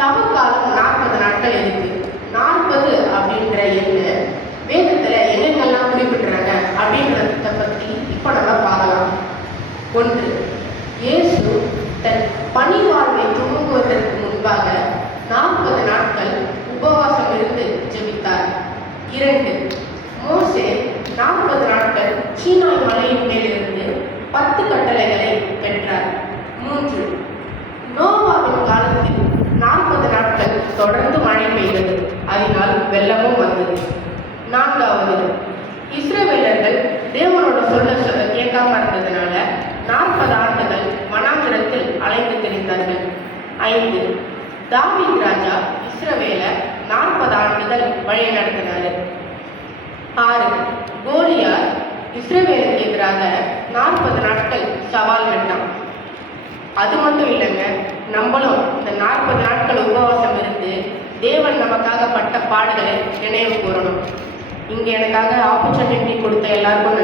தவக்காலம் 40 நாட்கள் இருக்கு. 40 அப்படின்ற எண்ணு வேதத்துல எங்கெங்கெல்லாம் குறிப்பிடுறாங்க அப்படின்றத பத்தி இப்ப நம்ம பார்க்கலாம். 1. இயேசு தன் பணி வாழ்வை துவங்குவதற்கு முன்பாக 40 நாட்கள் உபவாசம் இருந்து ஜெபித்தார். 2. மோசே 40 நாட்கள் சீனாய் மலையின் மேலிருந்து 10 கட்டளைகளை பெற்றார். 3. நோவாவின் காலத்தில் 40 நாட்கள் தொடர்ந்து மழை பெய்தது, அதனால் வெள்ளமும் வந்தது. 4. இஸ்ரவேலர்கள் தேவனோட சொல்ல கேட்காம இருந்ததுனால 40 ஆண்டுகள் வனாந்திரத்தில் அலைந்து திரிந்தார்கள். 5. தாவீது ராஜா இஸ்ரவேலை 40 ஆண்டுகள் வழி நடத்தினார். 6. கோலியாத் இஸ்ரவேலுக்கு எதிராக 40 நாட்கள் சவால் விட்டான். அது மட்டும் இல்லைங்க, நம்மளும் இந்த 40 நாட்கள் உபவாசம் இருந்து தேவன் நமக்காக பட்ட பாடுகளை நினைவு கூறணும். இங்கே எனக்காக ஆப்பர்ச்சுனிட்டி கொடுத்த எல்லாருக்கும்